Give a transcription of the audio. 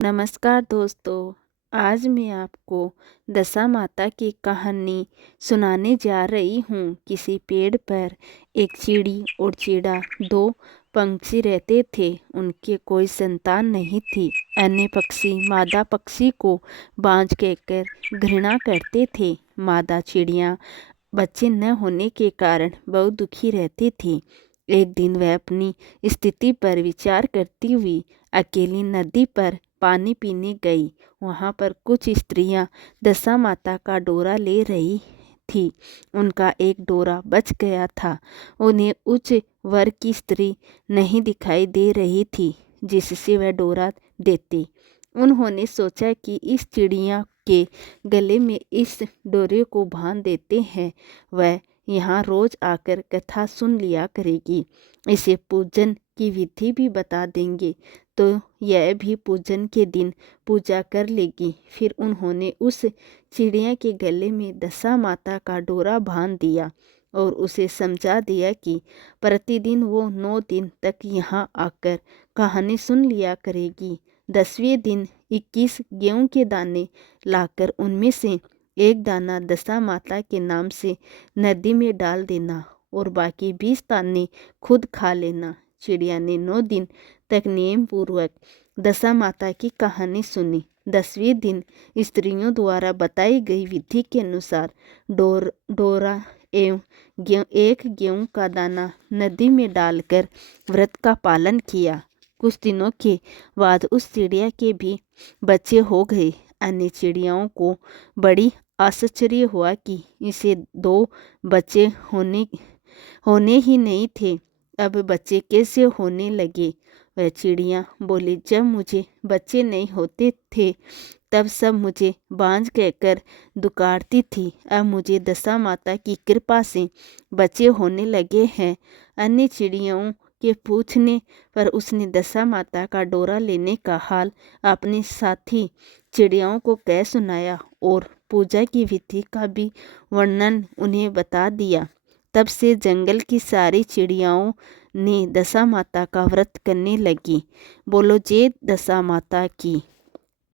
नमस्कार दोस्तों। आज मैं आपको दशा माता की कहानी सुनाने जा रही हूँ। किसी पेड़ पर एक चिड़ी और चिड़ा दो पंछी रहते थे। उनके कोई संतान नहीं थी। अन्य पक्षी मादा पक्षी को बांझ कहकर घृणा करते थे। मादा चिड़िया बच्चे न होने के कारण बहुत दुखी रहती थी। एक दिन वह अपनी स्थिति पर विचार करती हुई अकेली नदी पर पानी पीने गई। वहाँ पर कुछ स्त्रियां दशा माता का डोरा ले रही थी। उनका एक डोरा बच गया था। उन्हें उच्च वर्ग की स्त्री नहीं दिखाई दे रही थी जिससे वह डोरा देती। उन्होंने सोचा कि इस चिड़िया के गले में इस डोरे को बांध देते हैं। वह यहाँ रोज आकर कथा सुन लिया करेगी। इसे पूजन की विधि भी बता देंगे तो यह भी पूजन के दिन पूजा कर लेगी। फिर उन्होंने उस चिड़िया के गले में दशा माता का डोरा बांध दिया और उसे समझा दिया कि प्रतिदिन वो 9 दिन तक यहाँ आकर कहानी सुन लिया करेगी। 10वें दिन 21 गेहूं के दाने लाकर उनमें से एक दाना दशा माता के नाम से नदी में डाल देना और बाकी 20 दाने खुद खा लेना। चिड़िया ने 9 दिन तक नियम पूर्वक दशा माता की कहानी सुनी। 10वें दिन स्त्रियों द्वारा बताई गई विधि के अनुसार डोरा एवं एक गेहूं का दाना नदी में डालकर व्रत का पालन किया। कुछ दिनों के बाद उस चिड़िया के भी बच्चे हो गए। अन्य चिड़ियाओं को बड़ी आश्चर्य हुआ कि इसे 2 बच्चे होने ही नहीं थे, अब बच्चे कैसे होने लगे। वह चिड़िया बोली, जब मुझे बच्चे नहीं होते थे तब सब मुझे बांझ कहकर दुकारती थी। अब मुझे दशा माता की कृपा से बच्चे होने लगे हैं। अन्य चिड़ियों के पूछने पर उसने दशा माता का डोरा लेने का हाल अपने साथी चिड़ियाओं को कह सुनाया और पूजा की विधि का भी वर्णन उन्हें बता दिया। तब से जंगल की सारी चिड़ियाओं ने दशा माता का व्रत करने लगी। बोलो जय दशा माता की।